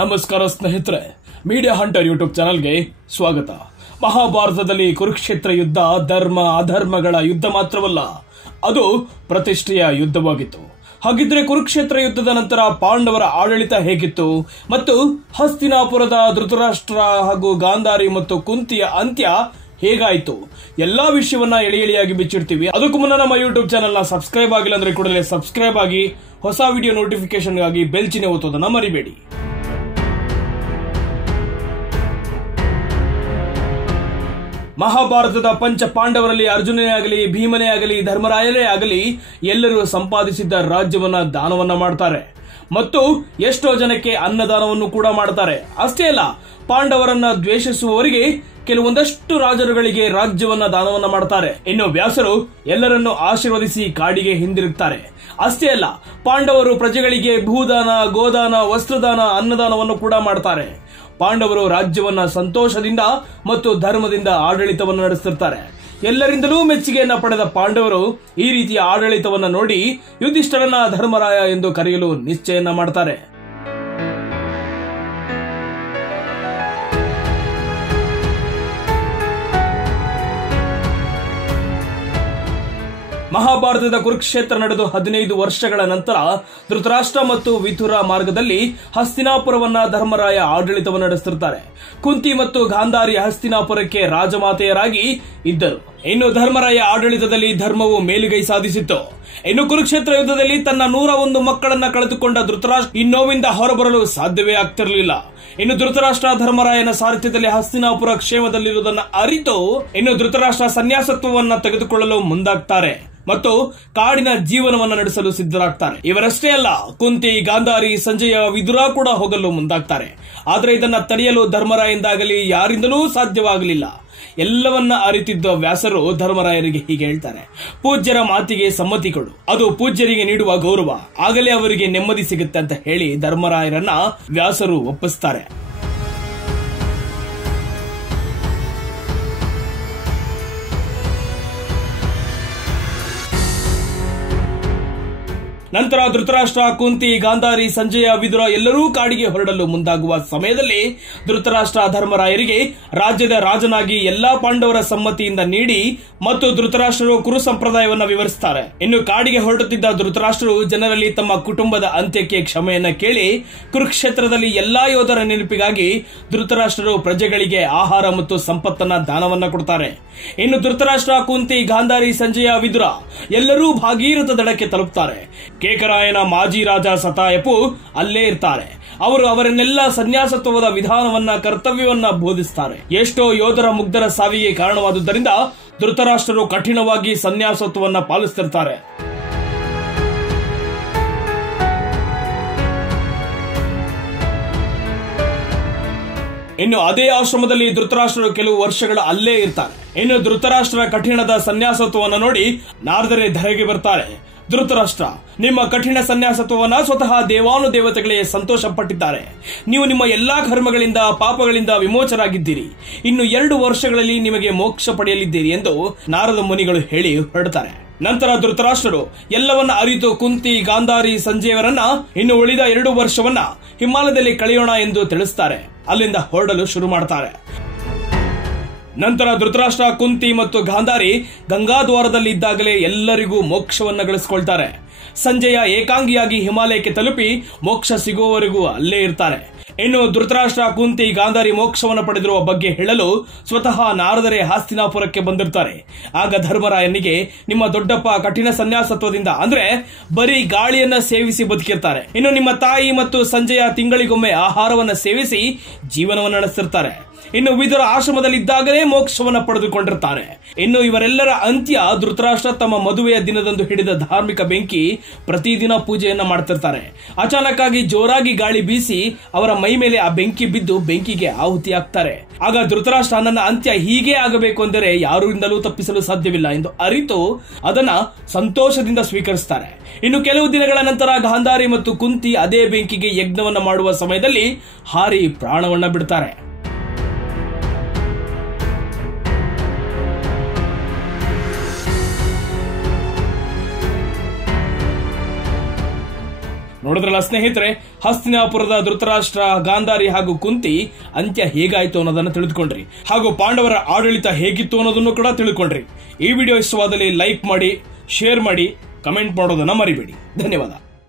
ನಮಸ್ಕಾರ ಸ್ನೇಹಿತರೆ, media hunter YouTube ಚಾನಲ್ಗೆ ಸ್ವಾಗತ. ಮಹಾಭಾರತದಲ್ಲಿ ಕುರುಕ್ಷೇತ್ರ ಯುದ್ಧ ಧರ್ಮ ಅಧರ್ಮಗಳ ಯುದ್ಧ ಮಾತ್ರವಲ್ಲ, ಅದು ಪ್ರತಿಷ್ಠೆಯ ಯುದ್ಧವಾಗಿತ್ತು. ಹಾಗಿದ್ರೆ ಕುರುಕ್ಷೇತ್ರ ಯುದ್ಧದ ನಂತರ ಪಾಂಡವರ ಆಡಳಿತ ಹೇಗಿತ್ತು ಮತ್ತು ಹಸ್ತಿನಾಪುರದ ಧೃತರಾಷ್ಟ್ರ ಹಾಗೂ ಗಾಂಧಾರಿ ಮತ್ತು ಕುಂತಿಯ ಅಂತ್ಯ ಹೇಗಾಯ್ತು, ಎಲ್ಲಾ ವಿಷಯವನ್ನ ಎಳೆಯಾಗಿ ಬಿಚ್ಚಿಡ್ತೀವಿ. ಅದಕ್ಕೂ ಮುನ್ನ ನಮ್ಮ ಯೂಟ್ಯೂಬ್ ಚಾನೆಲ್ ನ ಸಬ್ಸ್ಕ್ರೈಬ್ ಆಗಿಲ್ಲ ಅಂದ್ರೆ ಕೂಡಲೇ ಸಬ್ಸ್ಕ್ರೈಬ್ ಆಗಿ, ಹೊಸ ವಿಡಿಯೋ ನೋಟಿಫಿಕೇಶನ್ ಗಾಗಿ ಬೆಲ್ ಚಿಹ್ನೆ ಒತ್ತೋದನ್ನ ಮರಿಬೇಡಿ. ಮಹಾಭಾರತದ ಪಂಚ ಪಾಂಡವರಲ್ಲಿ ಅರ್ಜುನನೇ ಆಗಲಿ, ಭೀಮನೇ ಆಗಲಿ, ಧರ್ಮರಾಯರೇ ಆಗಲಿ ಎಲ್ಲರೂ ಸಂಪಾದಿಸಿದ್ದ ರಾಜ್ಯವನ್ನ ದಾನವನ್ನ ಮಾಡ್ತಾರೆ ಮತ್ತು ಎಷ್ಟೋ ಜನಕ್ಕೆ ಅನ್ನದಾನವನ್ನು ಕೂಡ ಮಾಡ್ತಾರೆ. ಅಷ್ಟೇ ಅಲ್ಲ, ಪಾಂಡವರನ್ನ ದ್ವೇಷಿಸುವವರಿಗೆ ಕೆಲವೊಂದಷ್ಟು ರಾಜರುಗಳಿಗೆ ರಾಜ್ಯವನ್ನ ದಾನವನ್ನ ಮಾಡ್ತಾರೆ. ಇನ್ನು ವ್ಯಾಸರು ಎಲ್ಲರನ್ನು ಆಶೀರ್ವದಿಸಿ ಕಾಡಿಗೆ ಹಿಂದಿರುಗ್ತಾರೆ. ಅಷ್ಟೇ ಅಲ್ಲ, ಪಾಂಡವರು ಪ್ರಜೆಗಳಿಗೆ ಭೂದಾನ, ಗೋದಾನ, ವಸ್ತ್ರದಾನ, ಅನ್ನದಾನವನ್ನು ಕೂಡ ಮಾಡ್ತಾರೆ. ಪಾಂಡವರು ರಾಜ್ಯವನ್ನ ಸಂತೋಷದಿಂದ ಮತ್ತು ಧರ್ಮದಿಂದ ಆಡಳಿತವನ್ನು ನಡೆಸುತ್ತಾರೆ. ಎಲ್ಲರಿಂದಲೂ ಮೆಚ್ಚುಗೆಯನ್ನ ಪಡೆದ ಪಾಂಡವರು ಈ ರೀತಿಯ ಆಡಳಿತವನ್ನ ನೋಡಿ ಯುಧಿಷ್ಠರನ ಧರ್ಮರಾಯ ಎಂದು ಕರೆಯಲು ನಿಶ್ಚಯನ್ನ ಮಾಡ್ತಾರೆ. ಮಹಾಭಾರತದ ಕುರುಕ್ಷೇತ್ರ ನಡೆದು 15 ವರ್ಷಗಳ ನಂತರ ಧೃತರಾಷ್ಟ್ರ ಮತ್ತು ವಿಥುರ ಮಾರ್ಗದಲ್ಲಿ ಹಸ್ತಿನಾಪುರವನ್ನ ಧರ್ಮರಾಯ ಆಡಳಿತವನ್ನು ನಡೆಸುತ್ತಾರೆ. ಕುಂತಿ ಮತ್ತು ಗಾಂಧಾರಿ ಹಸ್ತಿನಾಪುರಕ್ಕೆ ರಾಜಮಾತೆಯರಾಗಿ ಇದ್ದರು. ಇನ್ನು ಧರ್ಮರಾಯ ಆಡಳಿತದಲ್ಲಿ ಧರ್ಮವು ಮೇಲುಗೈ ಸಾಧಿಸಿತ್ತು. ಇನ್ನು ಕುರುಕ್ಷೇತ್ರ ಯುದ್ಧದಲ್ಲಿ ತನ್ನ 101 ಮಕ್ಕಳನ್ನ ಕಳೆದುಕೊಂಡ ಧೃತರಾಷ್ಟ್ರ ಇನ್ನೋವಿಂದ ಹೊರಬರಲು ಸಾಧ್ಯವೇ ಆಗ್ತಿರಲಿಲ್ಲ. ಇನ್ನು ಧೃತರಾಷ್ಟ್ರ ಧರ್ಮರಾಯನ ಸಾರಥ್ಯದಲ್ಲಿ ಹಸ್ತಿನಾಪುರ ಕ್ಷೇಮದಲ್ಲಿರುವುದನ್ನು ಅರಿತು ಇನ್ನು ಧೃತರಾಷ್ಟ್ರ ಸನ್ಯಾಸತ್ವವನ್ನ ತೆಗೆದುಕೊಳ್ಳಲು ಮುಂದಾಗ್ತಾರೆ ಮತ್ತು ಕಾಡಿನ ಜೀವನವನ್ನು ನಡೆಸಲು ಸಿದ್ಧರಾಗ್ತಾರೆ. ಇವರಷ್ಟೇ ಅಲ್ಲ, ಕುಂತಿ, ಗಾಂಧಾರಿ, ಸಂಜಯ, ವಿದುರ ಕೂಡ ಹೋಗಲು ಮುಂದಾಗ್ತಾರೆ. ಆದರೆ ಇದನ್ನ ತಡೆಯಲು ಧರ್ಮರಾಯಂದಾಗಲಿ ಯಾರಿಂದಲೂ ಸಾಧ್ಯವಾಗಲಿಲ್ಲ. ಎಲ್ಲವನ್ನ ಅರಿತಿದ್ದ ವ್ಯಾಸರು ಧರ್ಮರಾಯರಿಗೆ ಹೀಗೆ ಹೇಳ್ತಾರೆ: ಪೂಜ್ಯರ ಮಾತಿಗೆ ಸಮ್ಮತಿ ಕೊಡು, ಅದು ಪೂಜ್ಯರಿಗೆ ನೀಡುವ ಗೌರವ, ಆಗಲೇ ಅವರಿಗೆ ನೆಮ್ಮದಿ ಸಿಗುತ್ತೆ ಅಂತ ಹೇಳಿ ಧರ್ಮರಾಯರನ್ನ ವ್ಯಾಸರು ಒಪ್ಪಿಸ್ತಾರೆ. ನಂತರ ಧೃತರಾಷ್ಟ್ರ, ಕುಂತಿ, ಗಾಂಧಾರಿ, ಸಂಜಯ, ವಿದುರ ಎಲ್ಲರೂ ಕಾಡಿಗೆ ಹೊರಡಲು ಮುಂದಾಗುವ ಸಮಯದಲ್ಲಿ ಧೃತರಾಷ್ಟ್ರ ಧರ್ಮರಾಯರಿಗೆ ರಾಜ್ಯದ ರಾಜನಾಗಿ ಎಲ್ಲಾ ಪಾಂಡವರ ಸಮ್ಮತಿಯಿಂದ ನೀಡಿ ಮತ್ತು ಧೃತರಾಷ್ಟ್ರರು ಕುರು ಸಂಪ್ರದಾಯವನ್ನು ವಿವರಿಸುತ್ತಾರೆ. ಇನ್ನು ಕಾಡಿಗೆ ಹೊರಡುತ್ತಿದ್ದ ಧೃತರಾಷ್ಟ್ರರು ಜನರಲ್ಲಿ ತಮ್ಮ ಕುಟುಂಬದ ಅಂತ್ಯಕ್ಕೆ ಕ್ಷಮೆಯನ್ನ ಕೇಳಿ ಕುರುಕ್ಷೇತ್ರದಲ್ಲಿ ಎಲ್ಲಾ ಯೋಧರ ನೆನಪಿಗಾಗಿ ಧೃತರಾಷ್ಟ್ರರು ಪ್ರಜೆಗಳಿಗೆ ಆಹಾರ ಮತ್ತು ಸಂಪತ್ತನ್ನ ದಾನವನ್ನ ಕೊಡ್ತಾರೆ. ಇನ್ನು ಧೃತರಾಷ್ಟ್ರ, ಕುಂತಿ, ಗಾಂಧಾರಿ, ಸಂಜಯ, ವಿದುರ ಎಲ್ಲರೂ ಭಾಗೀರಥ ದಡಕ್ಕೆ ತಲುಪುತ್ತಾರೆ. ಕೇಕರಾಯನ ಮಾಜಿ ರಾಜ ಸತಾಯಪು ಅಲ್ಲೇ ಇರ್ತಾರೆ. ಅವರು ಅವರನ್ನೆಲ್ಲ ಸನ್ಯಾಸತ್ವದ ವಿಧಾನವನ್ನ, ಕರ್ತವ್ಯವನ್ನ ಬೋಧಿಸುತ್ತಾರೆ. ಎಷ್ಟೋ ಯೋಧರ ಮುಗ್ಧರ ಸಾವಿಗೆ ಕಾರಣವಾದುದರಿಂದ ಧೃತರಾಷ್ಟ್ರರು ಕಠಿಣವಾಗಿ ಸನ್ಯಾಸತ್ವವನ್ನ ಪಾಲಿಸುತ್ತಿರ್ತಾರೆ. ಇನ್ನು ಅದೇ ಆಶ್ರಮದಲ್ಲಿ ಧೃತರಾಷ್ಟ್ರರು ಕೆಲವು ವರ್ಷಗಳ ಅಲ್ಲೇ ಇರ್ತಾರೆ. ಇನ್ನು ಧೃತರಾಷ್ಟ್ರ ಕಠಿಣದ ಸನ್ಯಾಸತ್ವವನ್ನು ನೋಡಿ ನಾರದರೇ ಧರೆಗೆ ಬರ್ತಾರೆ. ಧೃತರಾಷ್ಟ್ರ, ನಿಮ್ಮ ಕಠಿಣ ಸನ್ಯಾಸತ್ವವನ್ನ ಸ್ವತಃ ದೇವಾನುದೇವತೆಗಳೇ ಸಂತೋಷ ಪಟ್ಟಿದ್ದಾರೆ. ನೀವು ನಿಮ್ಮ ಎಲ್ಲಾ ಕರ್ಮಗಳಿಂದ, ಪಾಪಗಳಿಂದ ವಿಮೋಚರಾಗಿದ್ದೀರಿ. ಇನ್ನು 2 ವರ್ಷಗಳಲ್ಲಿ ನಿಮಗೆ ಮೋಕ್ಷ ಪಡೆಯಲಿದ್ದೀರಿ ಎಂದು ನಾರದ ಮುನಿಗಳು ಹೇಳಿ ಹೊರಡುತ್ತಾರೆ. ನಂತರ ಧೃತರಾಷ್ಟ್ರರು ಎಲ್ಲವನ್ನ ಅರಿತು ಕುಂತಿ, ಗಾಂಧಾರಿ, ಸಂಜಯವರನ್ನ ಇನ್ನು ಉಳಿದ 2 ವರ್ಷವನ್ನ ಹಿಮಾಲಯದಲ್ಲಿ ಕಳೆಯೋಣ ಎಂದು ತಿಳಿಸುತ್ತಾರೆ. ಅಲ್ಲಿಂದ ಹೊರಡಲು ಶುರು ಮಾಡ್ತಾರೆ. ನಂತರ ಧೃತರಾಷ್ಟ್ರ, ಕುಂತಿ ಮತ್ತು ಗಾಂಧಾರಿ ಗಂಗಾದ್ವಾರದಲ್ಲಿ ಇದ್ದಾಗಲೇ ಎಲ್ಲರಿಗೂ ಮೋಕ್ಷವನ್ನ ಗಳಿಸಿಕೊಳ್ತಾರೆ. ಸಂಜಯ ಏಕಾಂಗಿಯಾಗಿ ಹಿಮಾಲಯಕ್ಕೆ ತಲುಪಿ ಮೋಕ್ಷ ಸಿಗುವವರೆಗೂ ಅಲ್ಲೇ ಇರ್ತಾರೆ. ಇನ್ನು ಧೃತರಾಷ್ಟ್ರ, ಕುಂತಿ, ಗಾಂಧಾರಿ ಮೋಕ್ಷವನ್ನು ಪಡೆದಿರುವ ಬಗ್ಗೆ ಹೇಳಲು ಸ್ವತಃ ನಾರದರೇ ಹಸ್ತಿನಾಪುರಕ್ಕೆ ಬಂದಿರ್ತಾರೆ. ಆಗ ಧರ್ಮರಾಯನಿಗೆ, ನಿಮ್ಮ ದೊಡ್ಡಪ್ಪ ಕಠಿಣ ಸನ್ಯಾಸತ್ವದಿಂದ ಅಂದ್ರೆ ಬರೀ ಗಾಳಿಯನ್ನ ಸೇವಿಸಿ ಬದುಕಿರ್ತಾರೆ. ಇನ್ನು ನಿಮ್ಮ ತಾಯಿ ಮತ್ತು ಸಂಜಯ ತಿಂಗಳಿಗೊಮ್ಮೆ ಆಹಾರವನ್ನ ಸೇವಿಸಿ ಜೀವನವನ್ನು ನಡೆಸಿರ್ತಾರೆ. ಇನ್ನು ವಿದುರ ಆಶ್ರಮದಲ್ಲಿದ್ದಾಗಲೇ ಮೋಕ್ಷವನ್ನ ಪಡೆದುಕೊಂಡಿರ್ತಾರೆ. ಇನ್ನು ಇವರೆಲ್ಲರ ಅಂತ್ಯ ಧೃತರಾಷ್ಟ್ರ ತಮ್ಮ ಮದುವೆಯ ದಿನದಂದು ಹಿಡಿದ ಧಾರ್ಮಿಕ ಬೆಂಕಿ ಪ್ರತಿದಿನ ಪೂಜೆಯನ್ನ ಮಾಡ್ತಿರ್ತಾರೆ. ಅಚಾನಕ್ ಆಗಿ ಜೋರಾಗಿ ಗಾಳಿ ಬೀಸಿ ಅವರ ಮೈ ಮೇಲೆ ಆ ಬೆಂಕಿ ಬಿದ್ದು ಬೆಂಕಿಗೆ ಆಹುತಿ ಆಗ್ತಾರೆ. ಆಗ ಧೃತರಾಷ್ಟ್ರ, ನನ್ನ ಅಂತ್ಯ ಹೀಗೆ ಆಗಬೇಕು ಅಂದರೆ ಯಾರಿಂದಲೂ ತಪ್ಪಿಸಲು ಸಾಧ್ಯವಿಲ್ಲ ಎಂದು ಅರಿತು ಅದನ್ನ ಸಂತೋಷದಿಂದ ಸ್ವೀಕರಿಸುತ್ತಾರೆ. ಇನ್ನು ಕೆಲವು ದಿನಗಳ ನಂತರ ಗಾಂಧಾರಿ ಮತ್ತು ಕುಂತಿ ಅದೇ ಬೆಂಕಿಗೆ ಯಜ್ಞವನ್ನ ಮಾಡುವ ಸಮಯದಲ್ಲಿ ಹಾರಿ ಪ್ರಾಣವನ್ನ ಬಿಡ್ತಾರೆ. ನೋಡಿದ್ರಲ್ಲ ಸ್ನೇಹಿತರೆ, ಹಸ್ತಿನಾಪುರದ ಧೃತರಾಷ್ಟ್ರ, ಗಾಂಧಾರಿ ಹಾಗೂ ಕುಂತಿ ಅಂತ್ಯ ಹೇಗಾಯ್ತು ಅನ್ನೋದನ್ನ ತಿಳಿದುಕೊಂಡ್ರಿ, ಹಾಗೂ ಪಾಂಡವರ ಆಡಳಿತ ಹೇಗಿತ್ತು ಅನ್ನೋದನ್ನು ಕೂಡ ತಿಳ್ಕೊಂಡ್ರಿ. ಈ ವಿಡಿಯೋ ಇಷ್ಟವಾದಲ್ಲಿ ಲೈಕ್ ಮಾಡಿ, ಶೇರ್ ಮಾಡಿ, ಕಮೆಂಟ್ ಮಾಡೋದನ್ನ ಮರಿಬೇಡಿ. ಧನ್ಯವಾದ.